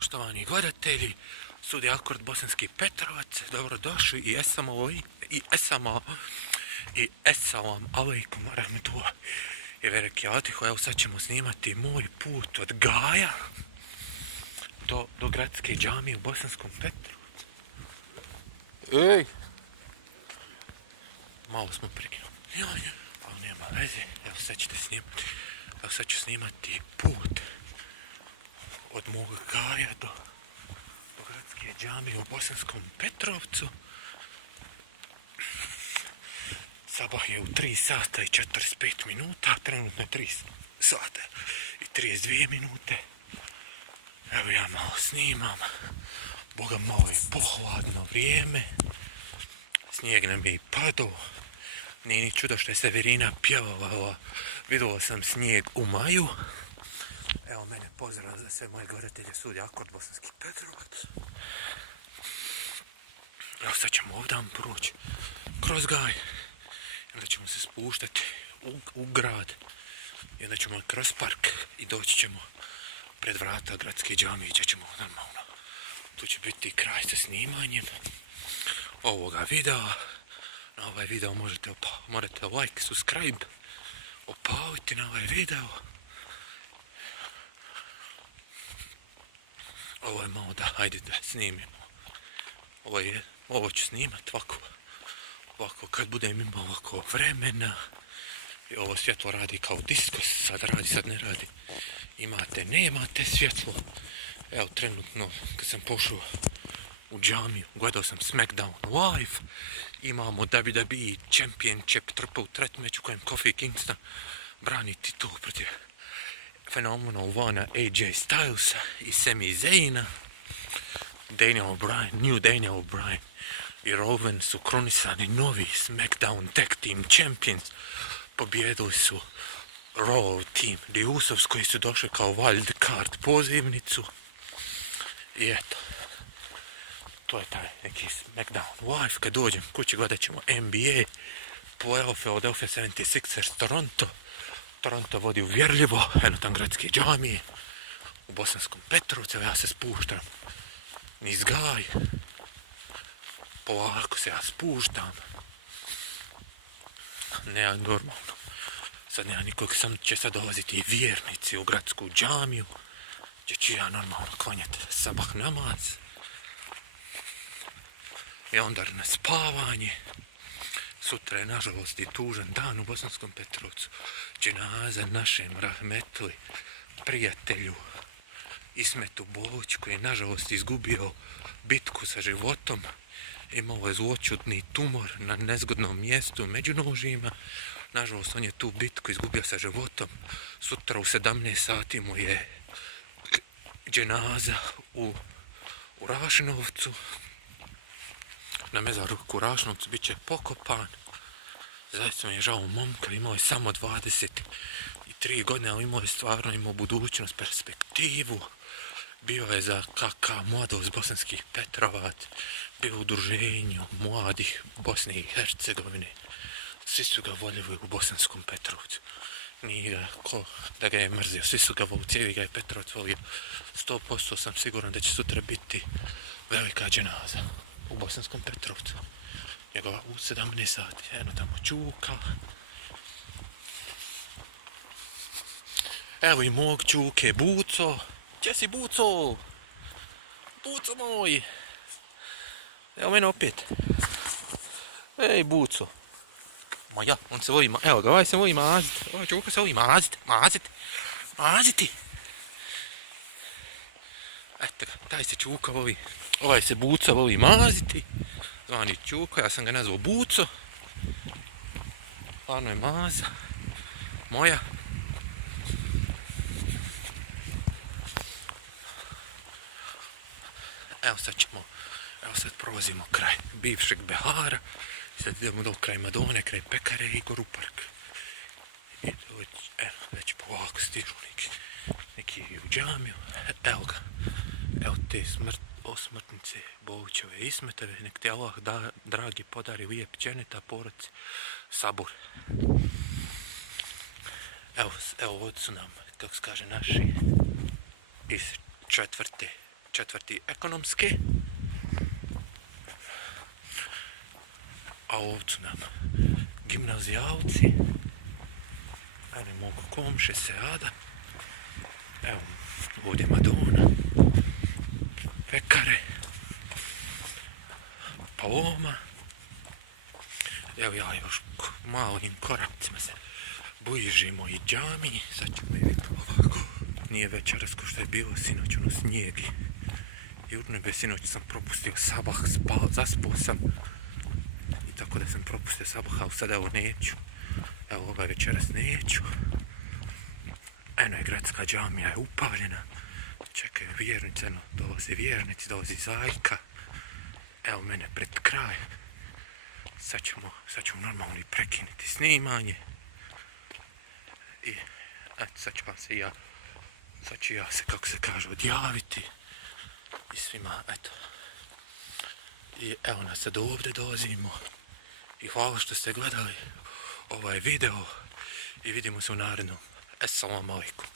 Poštovani gledatelji, studij Akord Bosanski Petrovac, dobrodošli i esalam alaikum rahmetullah i verekjatihu. Evo sad ćemo snimati moj put od Gaja do gradske džamije u Bosanskom Petrovcu. Ej! Malo smo prekinuli, ali nema veze. Evo sad ću snimati put od mog Gaja do gradske džamije u Bosanskom Petrovcu. Sabah je u 3 sata i 45 minuta, trenutno je 3 sata i 32 minute. Evo ja malo snimam, boga malo je pohladno vrijeme, snijeg nam je i padao, nije ni čudo što je Severina pjevala, vidio sam snijeg u maju. Evo mene pozdrav za sve moje gledatelje studija Akord Bosanski Petrovac. Evo sad ćemo ovdje proći kroz Gaj, onda ćemo se spuštati u grad i onda ćemo kroz park i doći ćemo pred vrata gradske džamije gdje ćemo normalno. Tu će biti kraj sa snimanjem ovoga videa. Na ovaj video morate like, subscribe, opaliti na ovaj video. Ovo je malo hajde da snimimo. Ovo ću snimat ovako kad budem imao ovako vremena. I ovo svjetlo radi kao disko, sad radi, sad ne radi. Nemate svjetlo. Evo trenutno kad sam pošao u džamiju, gledao sam SmackDown live. Imamo WWE Championship Triple Threat meč u kojem Kofi Kingston brani titul protiv Phenomenal One AJ Stylesa i Sami Zayna. New Daniel Bryan i Rowan su kronisani novi SmackDown Tag Team Champions. Pobjedili su Raw Team The Usos koji su došli kao wild card pozivnicu. I eto, to je taj neki SmackDown live. Kad dođem kući gledat ćemo NBA, playoff Philadelphia 76ers Toronto vodi uvjerljivo, eno tam gradske džamije u Bosanskom Petrovcu. Ja se spuštam niz Gaj, polako se ja spuštam, nema normalno, sad nema nikog, sam će sad dolaziti i vjernici u gradsku džamiju, gdje ću ja normalno klanjati sabah namaz i onda na spavanje. Sutra je nažalost i tužan dan u Bosanskom Petrovcu, dženaza našem rahmetli prijatelju Ismetu Bolić, koji je nažalost izgubio bitku sa životom. Imao je zloćudni tumor na nezgodnom mjestu među nožima. Nažalost on je tu bitku izgubio sa životom. Sutra u 17 sati mu je dženaza u Rašinovcu. Na mezaru u Rašinovcu bit će pokopan. Zaista mi je žao momka, imao je samo 23 godine, ali imao budućnost, perspektivu. Bio je za KK Mladost Bosanskih Petrovac, bio u udruženju mladih Bosne i Hercegovine. Svi su ga voljeli u Bosanskom Petrovcu. Nije ga ko da ga je mrzio, svi su ga volili, cijeli ga je Petrovac volio. 100% sam siguran da će sutra biti velika dženaza u Bosanskom Petrovcu. Njegova u 17 sati, eno tamo Čuka. Evo i mog Čuke, Buco. Gdje si Buco? Buco moj! Evo mene opet. Ej Buco. Ma ja, on se voli, evo ga, ovaj se voli maziti. Ovaj Čuka se voli maziti. Eto ga, taj se Čuka voli. Ovaj se Buco voli maziti. Zvani Čuko, ja sam ga nazvao Buco. Stvarno je maza. Moja. Evo sad prolazimo kraj bivšeg Behara. Sad idemo do kraj Madone, kraj Pekare i Goru park. I već polako stižu neki u džamiju. Evo ga. Evo te osmrtnice Bolićeve i Ismetove. Nek ti Allah dragi podari lijep dženeta porodici sabor. Evo ovdje su nam, kako se kaže, naši iz 4. 4. ekonomski. A ovdje su nam gimnazijalci. Ene mogu komše Seada. Evo, ovdje Madonna. Pekare. Paloma. Evo ja još malim koracima se bližimo i džami. Sad ćemo je vidjeti ovako. Nije večeras ko što je bilo sinoć, ono snijegi. I urnebe sinoć sam propustio sabah, zaspao sam. I tako da sam propustio sabah, ali sad evo neću. Evo ovaj večeras neću. Eno je gradska džamija je upavljena. Čekaju vjernice, eno dolazi vjernici, dolazi Zajka. Evo mene pred kraj. Sad ćemo normalno i prekinuti snimanje. I eto sad ću vam se ja, sad ću ja se kako se kaže odjaviti. I svima eto. I evo nas sad ovdje dolazimo. I hvala što ste gledali ovaj video. I vidimo se u narednom. Assalamu alaikum.